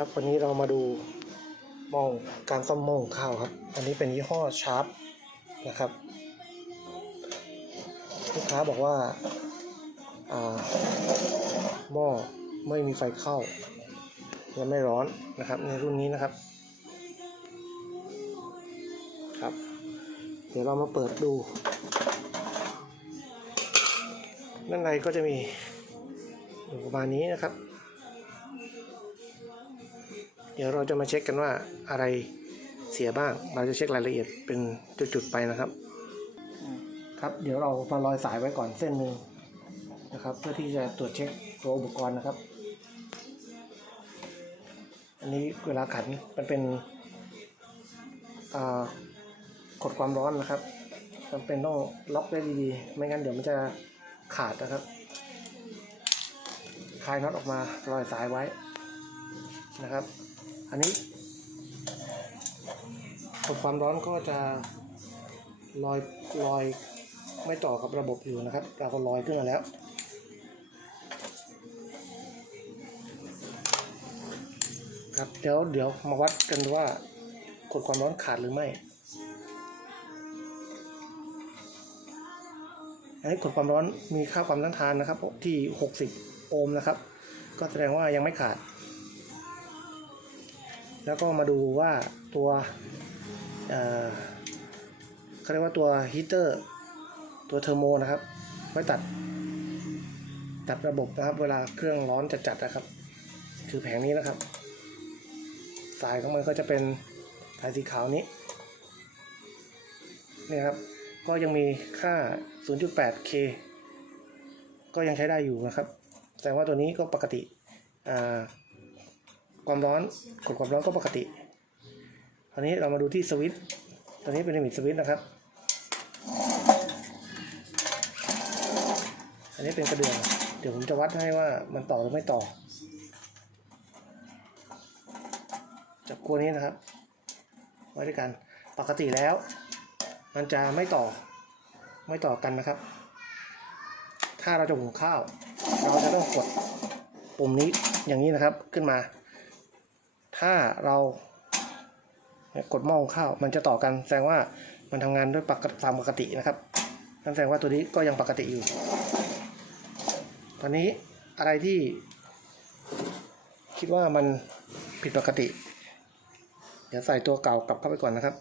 ครับวันนี้เรามาดูหมองการซ่อมหมองข้าวครับ อันนี้เป็นยี่ห้อชาร์ปนะครับ ลูกค้าบอกว่าอ่าหม้อไม่มีไฟเข้า ยังไม่ร้อนนะครับ ในรุ่นนี้นะครับครับ เดี๋ยวเรามาเปิดดู ด้านในก็จะมีประมาณนี้นะครับ เดี๋ยวเราจะมาเช็คกันว่าอะไรเสียบ้าง เราจะเช็ครายละเอียดเป็นจุดๆไปนะครับ ครับ เดี๋ยวเรามาลอยสายไว้ก่อนเส้นหนึ่งนะครับ เพื่อที่จะตรวจเช็คตัวอุปกรณ์นะครับ อันนี้เวลาขันมันเป็นอ่ากดความร้อนนะครับจำเป็นต้องล็อกได้ดีๆ ไม่งั้นเดี๋ยวมันจะขาดนะครับ คลายน็อตออกมาลอยสายไว้นะครับ อันนี้กดความร้อนก็จะลอยลอยไม่ต่อกับระบบอยู่นะครับ เราก็ลอยขึ้นมาแล้ว ครับเดี๋ยวเดี๋ยวมาวัดกันว่ากดความร้อนขาดหรือไม่อันนี้กดความร้อนมีค่าความต้านทานนะครับที่ 60 โอห์มนะครับ ก็แสดงว่ายังไม่ขาด แล้วก็มาดูว่าตัวเขาเรียกว่าตัวฮีเตอร์ตัวเทอร์โมนะครับ ไว้ตัด ตัดระบบนะครับ เวลาเครื่องร้อนจัดๆนะครับ คือแผงนี้นะครับ สายของมันก็จะเป็นสายสีขาวนี้นี่ครับ ก็ยังมีค่า 0.8K ก็ยังใช้ได้อยู่นะครับ แสดงว่าตัวนี้ก็ปกติ อ่า ความร้อนกดความร้อนก็ปกติคราวนี้เรามาดูที่สวิตช์ตัวนี้เป็นลิมิตสวิตช์นะครับ อันนี้เป็นกระเดื่องเดี๋ยวผมจะวัดให้ว่ามันต่อหรือไม่ต่อ จับกลัวนี้นะครับ ไว้ด้วยกันปกติแล้ว มันจะไม่ต่อไม่ต่อกันนะครับ ถ้าเราจะหุงข้าว เราจะต้องกดปุ่มนี้อย่างนี้นะครับขึ้นมา ถ้าเรากดหม้อข้าวมันจะต่อกันแสดงว่ามันทำงานด้วยปกติตามปกตินะครับนั่นแสดงว่าตัวนี้ก็ยังปกติอยู่ ตอนนี้อะไรที่คิดว่ามันผิดปกติ เดี๋ยวใส่ตัวเก่ากลับเข้าไปก่อนนะครับ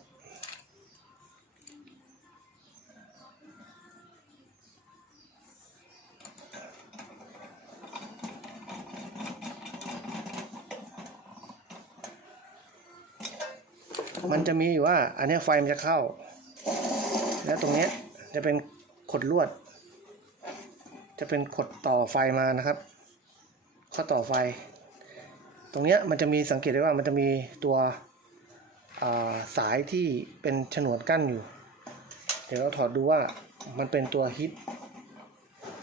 มันจะมีอยู่ว่า อันนี้ไฟมันจะเข้า แล้วตรงเนี้ยจะเป็นขดลวด จะเป็นขดต่อไฟมานะครับ ข้อต่อไฟ ตรงเนี้ยมันจะมีสังเกตได้ว่ามันจะมีตัวาสายที่เป็นฉนวนกั้นอยู่ เดี๋ยวเราถอดดูว่ามันเป็นตัวฮิต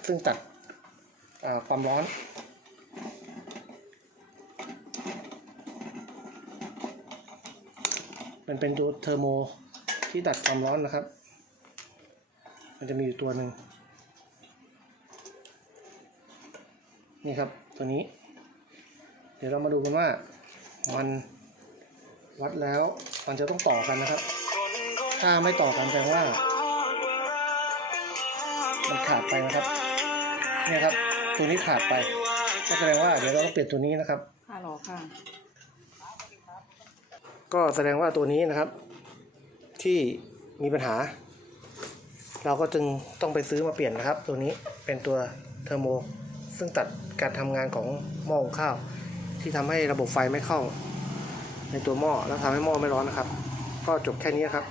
ซึ่งตัดความร้อน มันเป็นตัวเทอร์โมที่ตัดความร้อนนะครับ มันจะมีอยู่ตัวหนึ่งนี่ครับตัวนี้ เดี๋ยวเรามาดูกันว่ามันวัดแล้วมันจะต้องต่อกันนะครับ ถ้าไม่ต่อกันแสดงว่า มันขาดไปนะครับ เนี่ยครับ ตัวนี้ขาดไป ก็แสดงว่าเดี๋ยวเราต้องเปลี่ยนตัวนี้นะครับค่ะหรอค่ะ ก็แสดงว่าตัวนี้นะครับ ที่มีปัญหา เราก็จึงต้องไปซื้อมาเปลี่ยนนะครับ ตัวนี้เป็นตัวเทอร์โม ซึ่งตัดการทำงานของหม้อหุงข้าว ที่ทำให้ระบบไฟไม่เข้า ในตัวหม้อแล้วทำให้หม้อไม่ร้อนนะครับ ก็จบแค่นี้ครับ